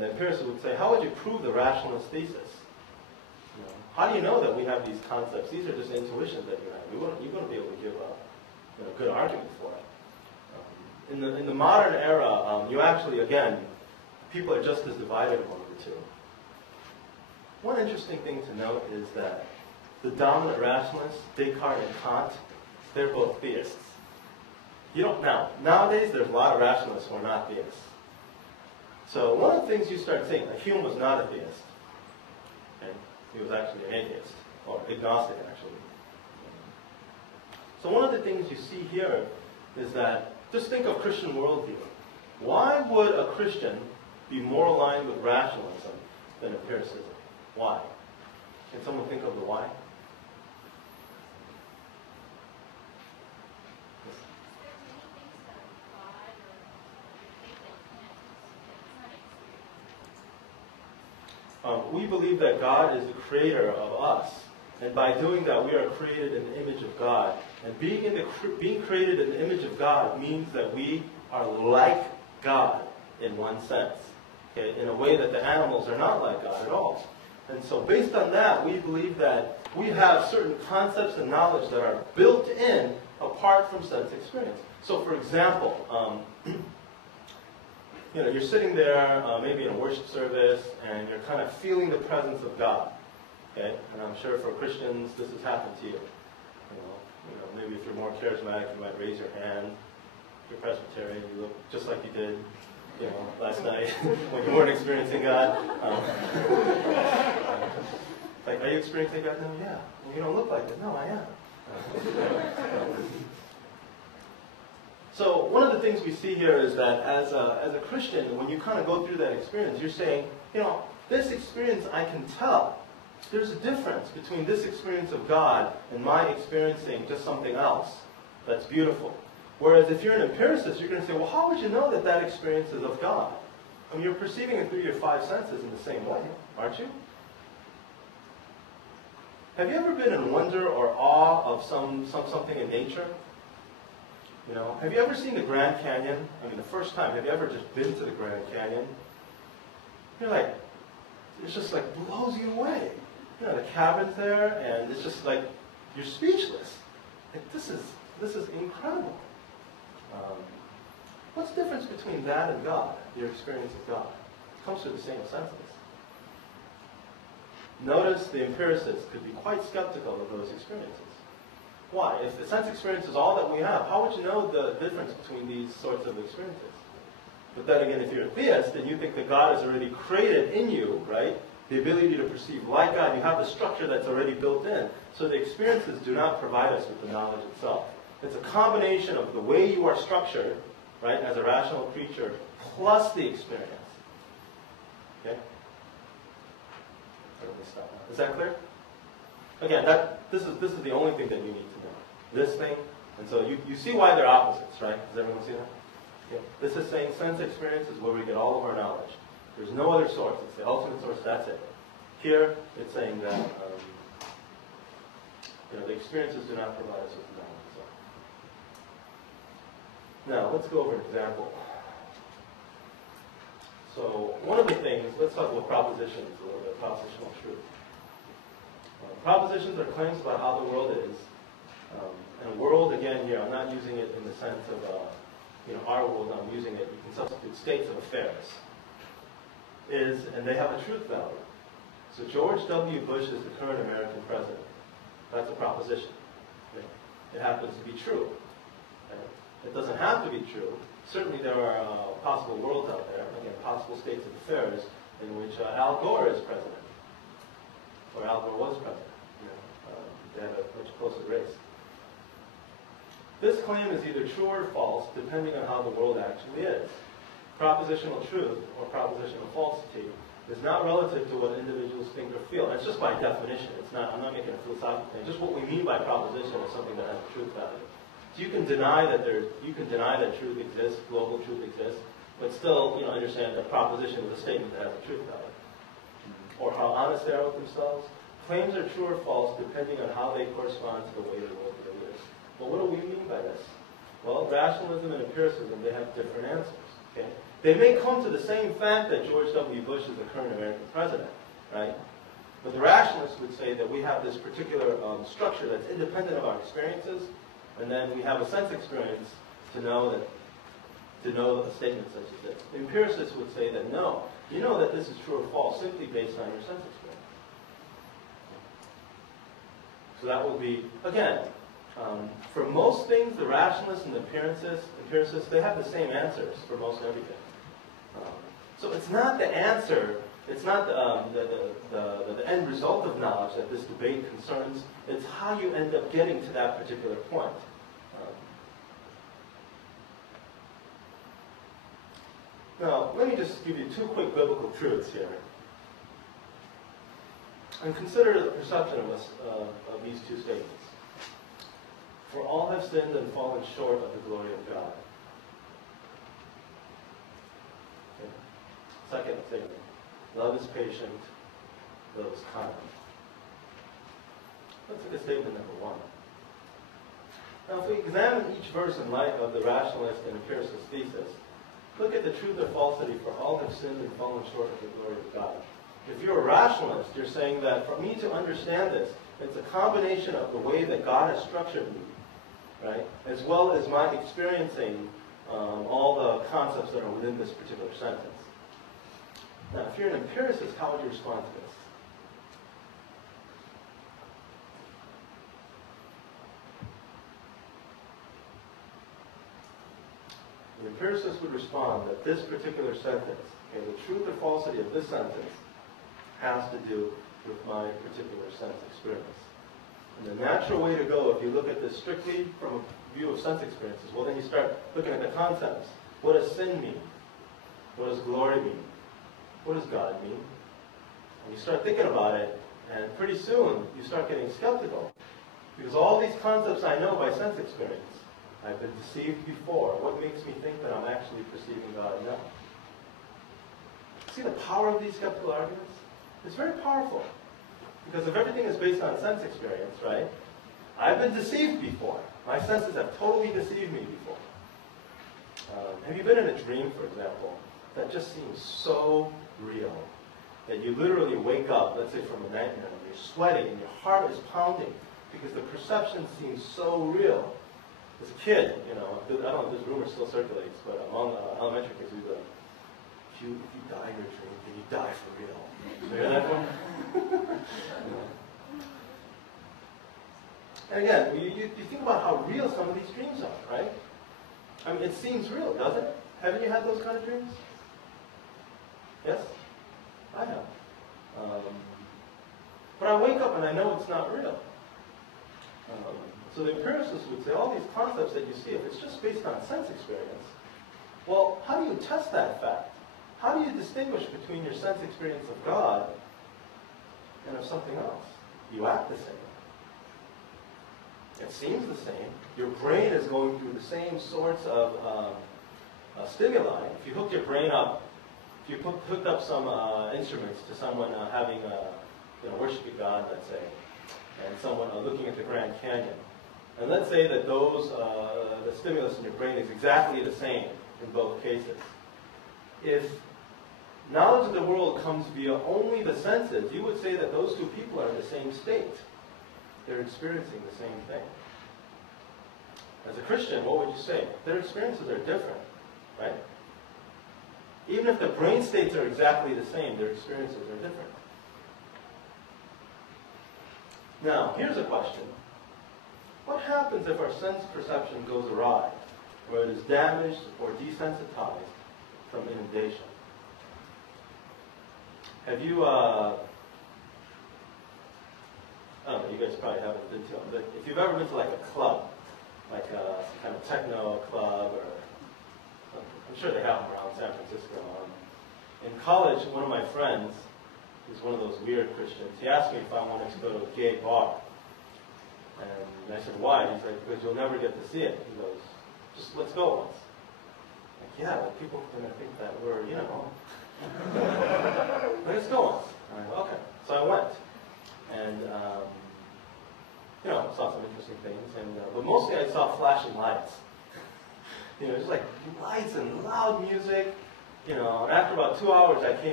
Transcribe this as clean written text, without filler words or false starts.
And the empiricist would say, how would you prove the rationalist thesis? You know, how do you know that we have these concepts? These are just intuitions that you have. You wouldn't be able to give a good argument for it. In the modern era, you actually, again, people are just as divided among the two. One interesting thing to note is that the dominant rationalists, Descartes and Kant, they're both theists. Nowadays there's a lot of rationalists who are not theists. So one of the things you start seeing, Hume was not a theist. Okay? He was actually an atheist, or agnostic actually. So one of the things you see here is that, just think of Christian worldview. Why would a Christian be more aligned with rationalism than empiricism? Why? Can someone think of the why? We believe that God is the creator of us, and by doing that we are created in the image of God. And being created in the image of God means that we are like God in one sense, okay? In a way that the animals are not like God at all. And so based on that, we believe that we have certain concepts and knowledge that are built in apart from sense experience. So for example, you're sitting there, maybe in a worship service, and you're kind of feeling the presence of God. Okay? And I'm sure for Christians, this has happened to you. Maybe if you're more charismatic, you might raise your hand. If you're Presbyterian, you look just like you did, last night when you weren't experiencing God. Like, are you experiencing God? No, yeah. Well, you don't look like it. No, I am. So one of the things we see here is that as a Christian, when you kind of go through that experience, you're saying, this experience I can tell. There's a difference between this experience of God and my experiencing just something else that's beautiful. Whereas if you're an empiricist, you're going to say, well, how would you know that that experience is of God? I mean, you're perceiving it through your five senses in the same way, aren't you? Have you ever been in wonder or awe of something in nature? Have you ever seen the Grand Canyon? I mean, the first time, have you ever just been to the Grand Canyon? You're like, it's just like blows you away. The cabin's there, and it's just like, you're speechless. Like, this is incredible. What's the difference between that and God, your experience of God? It comes through the same senses. Notice the empiricists could be quite skeptical of those experiences. Why? If the sense experience is all that we have, how would you know the difference between these sorts of experiences? But then again, if you're a theist, and you think that God has already created in you, right, the ability to perceive like God, you have the structure that's already built in. So the experiences do not provide us with the knowledge itself. It's a combination of the way you are structured, right, as a rational creature, plus the experience. Okay? Is that clear? Again, this is the only thing that you need to know. This thing, and so you see why they're opposites, right? Does everyone see that? Okay. This is saying sense experience is where we get all of our knowledge. There's no other source. It's the ultimate source. That's it. Here, it's saying that the experiences do not provide us with knowledge. So. Now, let's go over an example. So, one of the things, let's talk about propositions a little bit, propositional truth. Propositions are claims about how the world is. And world, again, here, I'm not using it in the sense of, our world. I'm using it, you can substitute states of affairs. And they have a truth value. So George W. Bush is the current American president. That's a proposition. Okay? It happens to be true. Okay? It doesn't have to be true. Certainly there are possible worlds out there, again, possible states of affairs in which Al Gore is president. Or Al Gore was president. They have a much closer race. This claim is either true or false, depending on how the world actually is. Propositional truth, or propositional falsity, is not relative to what individuals think or feel. And it's just by definition. I'm not making a philosophical thing. Just what we mean by proposition is something that has a truth value. So you can deny that truth exists, global truth exists, but still, understand that proposition is a statement that has a truth value. Or how honest they are with themselves. Claims are true or false depending on how they correspond to the way the world really is. Well, what do we mean by this? Well, rationalism and empiricism, they have different answers. Okay? They may come to the same fact that George W. Bush is the current American president, right? But the rationalists would say that we have this particular structure that's independent of our experiences, and then we have a sense experience to know a statement such as this. The empiricists would say that no, you know that this is true or false simply based on your sense experience. So that would be, again, for most things, the rationalists and the empiricists, they have the same answers for most everything. So it's not the answer, it's not the end result of knowledge that this debate concerns, it's how you end up getting to that particular point. Now, let me just give you two quick biblical truths here. And consider the perception of these two statements. For all have sinned and fallen short of the glory of God. Okay. Second statement. Love is patient, love is kind. Let's look at statement number one. Now, if we examine each verse in light of the rationalist and empiricist thesis, look at the truth or falsity, for all have sinned and fallen short of the glory of God. If you're a rationalist, you're saying that for me to understand this, it's a combination of the way that God has structured me, right, as well as my experiencing all the concepts that are within this particular sentence. Now, if you're an empiricist, how would you respond to this? The empiricist would respond that this particular sentence, okay, the truth or falsity of this sentence, has to do with my particular sense experience. And the natural way to go, if you look at this strictly from a view of sense experiences, well, then you start looking at the concepts. What does sin mean? What does glory mean? What does God mean? And you start thinking about it, and pretty soon you start getting skeptical. Because all these concepts I know by sense experience. I've been deceived before. What makes me think that I'm actually perceiving God now? See the power of these skeptical arguments? It's very powerful. Because if everything is based on sense experience, right? I've been deceived before. My senses have totally deceived me before. Have you been in a dream, for example, that just seems so real that you literally wake up, let's say from a nightmare, and you're sweating and your heart is pounding because the perception seems so real? As a kid, you know, I don't know if this rumor still circulates, but among elementary kids, we'd be like, if you die in your dream, then you die for real. You hear that one? And again, you think about how real some of these dreams are, right? I mean, it seems real, doesn't it? Haven't you had those kind of dreams? Yes? I have. But I wake up and I know it's not real. So the empiricists would say all these concepts that you see, if it's just based on sense experience, well, how do you test that fact? How do you distinguish between your sense experience of God and of something else? You act the same. It seems the same. Your brain is going through the same sorts of stimuli. If you hook your brain up, if you hooked up some instruments to someone worshiping God, let's say, and someone looking at the Grand Canyon, and let's say that the stimulus in your brain is exactly the same in both cases. If knowledge of the world comes via only the senses, you would say that those two people are in the same state. They're experiencing the same thing. As a Christian, what would you say? Their experiences are different, right? Even if the brain states are exactly the same, their experiences are different. Now, here's a question. What happens if our sense perception goes awry, or it is damaged or desensitized from inundation? Have you, I don't know, you guys probably haven't been to them, but if you've ever been to like a club, like a kind of techno club, or I'm sure they have them around San Francisco. In college, one of my friends, who's one of those weird Christians, he asked me if I wanted to go to a gay bar. And I said, why? He's like, because you'll never get to see it. He goes, just let's go once. I'm like, yeah, but people are going to think that we're, you know. Let's go once. And I go, okay. So I went. And, saw some interesting things. And but mostly I saw flashing lights. Just like lights and loud music. you know, and after about 2 hours, I came